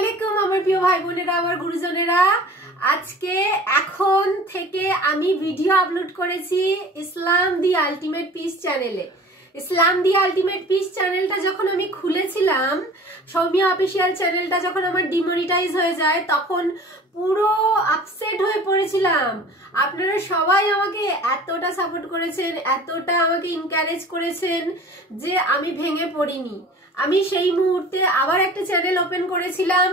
আলাইকুম আমার প্রিয় ভাই বোনেরা, আমার গুরুজনেরা। আজকে এখন থেকে আমি ভিডিও আপলোড করেছি ইসলাম দি আলটিমেট পিস চ্যানেলে। ইসলাম দি আলটিমেট পিস চ্যানেলটা যখন আমি খুলেছিলাম, সৌমিয়া অফিসিয়াল চ্যানেলটা যখন আমার ডিমনিটাইজ হয়ে যায়, তখন পুরো আপসেট হয়ে পড়েছিলাম। আপনারা সবাই আমাকে এতটা সাপোর্ট করেছেন, এতটা আমাকে এনকারেজ করেছেন যে আমি ভেঙে পড়িনি। আমি সেই মুহূর্তে আবার একটা চ্যানেল ওপেন করেছিলাম,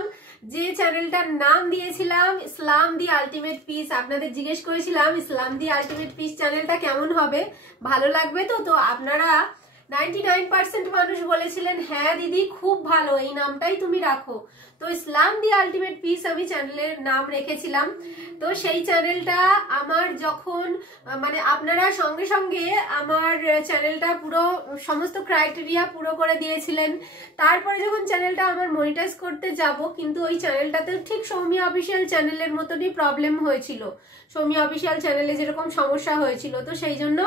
যে চ্যানেলটার নাম দিয়েছিলাম ইসলাম দি আলটিমেট পিস। আপনাদের জিজ্ঞেস করেছিলাম ইসলাম দি আলটিমেট পিস চ্যানেলটা কেমন হবে, ভালো লাগবে তো? তো আপনারা 99% মানুষ বলেছিলেন হ্যাঁ দিদি খুব ভালো, এই নামটাই তুমি রাখো। তো ইসলাম দি আলটিমেট পিস আমি চ্যানেলের নাম রেখেছিলাম। তো সেই চ্যানেলটা আমার যখন মানে আপনারা সঙ্গে সঙ্গে আমার চ্যানেলটা পুরো সমস্ত ক্রাইটেরিয়া পুরো করে দিয়েছিলেন। তারপরে যখন চ্যানেলটা আমার মনিটাইজ করতে যাব, কিন্তু ওই চ্যানেলটাতে ঠিক সৌমিয়া অফিসিয়াল চ্যানেলের মতনই প্রবলেম হয়েছিল, সৌমিয়া অফিসিয়াল চ্যানেলে যেরকম সমস্যা হয়েছিল। তো সেই জন্য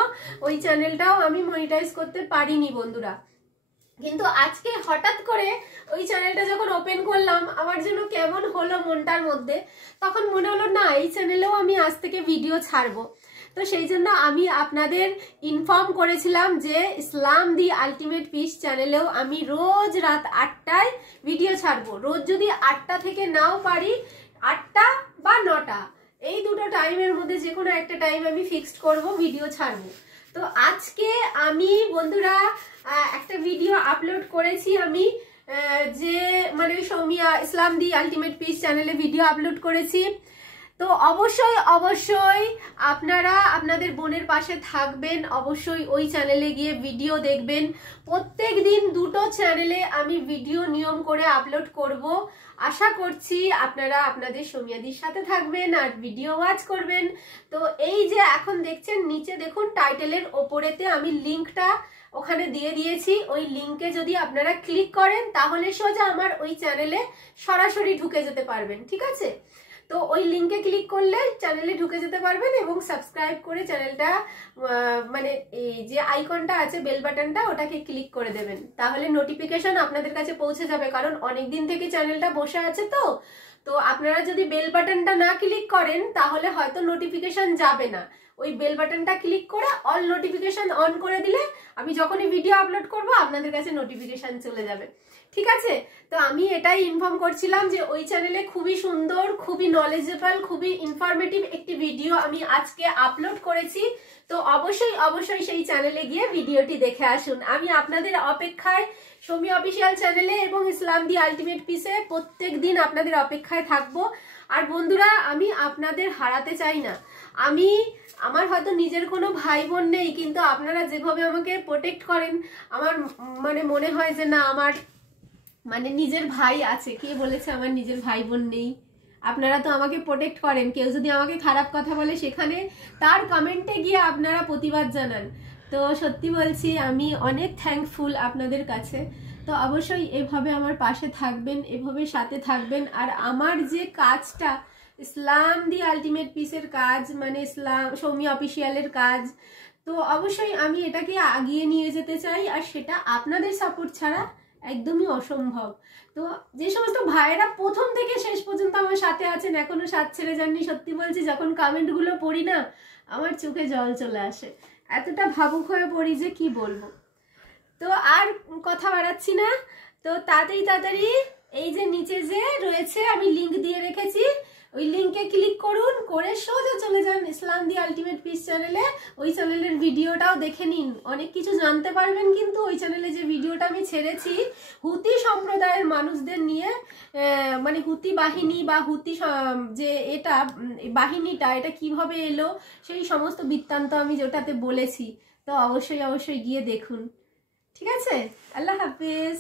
ওই চ্যানেলটাও আমি মনিটাইজ করতে পারিনি বন্ধুরা। কিন্তু আজকে হঠাৎ করে ওই চ্যানেলটা যখন ওপেন করলাম, আমার যেন কেমন হলো মনটার মধ্যে। তখন মনে হলো না, এই চ্যানেলেও আমি আজ থেকে ভিডিও ছাড়বো। তো সেই জন্য আমি আপনাদের ইনফর্ম করেছিলাম যে ইসলাম দি আলটিমেট পিস চ্যানেলেও আমি রোজ রাত 8টায় ভিডিও ছাড়বো। রোজ যদি 8টা থেকে নাও পারি, 8টা বা 9টা, এই দুটো টাইমের মধ্যে যে কোনো একটা টাইম আমি ফিক্সড করব, ভিডিও ছাড়বো। তো আজকে আমি বন্ধুরা একটা ভিডিও আপলোড করেছি আমি, যে মানে সৌমিয়া ইসলাম দি আলটিমেট পিস চ্যানেলে ভিডিও আপলোড করেছি। তো অবশ্যই অবশ্যই আপনারা আপনাদের বোনের পাশে থাকবেন, অবশ্যই ওই চ্যানেলে গিয়ে ভিডিও দেখবেন। প্রত্যেক দিন দুটো চ্যানেলে আমি ভিডিও নিয়ম করে আপলোড করব। আশা করছি আপনারা আপনাদের সৌমিয়াদির সাথে থাকবেন আর ভিডিও ওয়াচ করবেন। তো এই যে এখন দেখছেন নিচে দেখুন টাইটেলের ওপরেতে আমি লিঙ্কটা ওখানে দিয়ে দিয়েছি। ওই লিঙ্কে যদি আপনারা ক্লিক করেন তাহলে সোজা আমার ওই চ্যানেলে সরাসরি ঢুকে যেতে পারবেন, ঠিক আছে? তো ওই লিঙ্কে ক্লিক করলে চ্যানেলে ঢুকে যেতে পারবেন এবং সাবস্ক্রাইব করে চ্যানেলটা মানে এই যে আইকনটা আছে বেল বাটনটা, ওটাকে ক্লিক করে দেবেন। তাহলে নোটিফিকেশন আপনাদের কাছে পৌঁছে যাবে, কারণ অনেক দিন থেকে চ্যানেলটা বসে আছে। তো আপনারা যদি বেল বাটনটা না ক্লিক করেন তাহলে হয়তো নোটিফিকেশন যাবে না। ওই বেল বাটনটা ক্লিক করে অল নোটিফিকেশন অন করে দিলে আমি যখনই ভিডিও আপলোড করব আপনাদের কাছে নোটিফিকেশন চলে যাবে, ঠিক আছে? তো আমি এটাই ইনফর্ম করছিলাম যে ওই চ্যানেলে খুবই সুন্দর, খুবই নলেজেবল, খুবই ইনফরমেটিভ একটি ভিডিও আমি আজকে আপলোড করেছি। তো অবশ্যই অবশ্যই সেই চ্যানেলে গিয়ে ভিডিওটি দেখে আসুন। আমি আপনাদের অপেক্ষায় সৌমিয়া অফিসিয়াল চ্যানেলে এবং ইসলাম দি আলটিমেট পিসে প্রত্যেক দিন আপনাদের অপেক্ষায় থাকবো। আর বন্ধুরা, আমি আপনাদের হারাতে চাই না। আমার হয়তো নিজের কোনো ভাই বোন নেই, কিন্তু আপনারা যেভাবে আমাকে প্রোটেক্ট করেন, আমার মানে মনে হয় যে না, আমার মানে নিজের ভাই আছে। কে বলেছে আমার নিজের ভাই বোন নেই? আপনারা তো আমাকে প্রোটেক্ট করেন। কেউ যদি আমাকে খারাপ কথা বলে, সেখানে তার কমেন্টে গিয়ে আপনারা প্রতিবাদ জানান। তো সত্যি বলছি, আমি অনেক থ্যাঙ্কফুল আপনাদের কাছে। তো অবশ্যই এভাবে আমার পাশে থাকবেন, এভাবে সাথে থাকবেন। আর আমার যে কাজটা ইসলাম দি আলটিমেট পিসের কাজ, মানে ইসলাম সৌমিয়া অফিসিয়ালের কাজ, তো অবশ্যই আমি এটাকে আগিয়ে নিয়ে যেতে চাই। আর সেটা আপনাদের সাপোর্ট ছাড়া একদমই অসম্ভব। তো যে সমস্ত ভাইয়েরা প্রথম থেকে শেষ পর্যন্ত আমার সাথে আছেন, এখনো সাথ ছেড়ে যাননি, সত্যি বলছি যখন কমেন্টগুলো পড়ি না, আমার চোখে জল চলে আসে। এতটা ভাবুক হয়ে পড়ি যে কি বলবো। তো আর কথা বাড়াচ্ছি না, তো তাড়াতাড়ি এই যে নিচে যে রয়েছে আমি লিঙ্ক দিয়ে রেখেছি, ওই লিঙ্কে ক্লিক করুন, করে সোজা চলে যান ইসলাম দি আলটিমেট পিস চ্যানেলে। ওই চ্যানেলের ভিডিওটাও দেখে নিন, অনেক কিছু জানতে পারবেন। কিন্তু ওই চ্যানেলে যে ভিডিওটা আমি ছেড়েছি হুতি সম্প্রদায়ের মানুষদের নিয়ে, মানে হুতি বাহিনী বা হুতি যে এটা বাহিনীটা, এটা কিভাবে এলো, সেই সমস্ত বৃত্তান্ত আমি যেটাতে বলেছি। তো অবশ্যই অবশ্যই গিয়ে দেখুন, ঠিক আছে? আল্লাহ হাফিজ।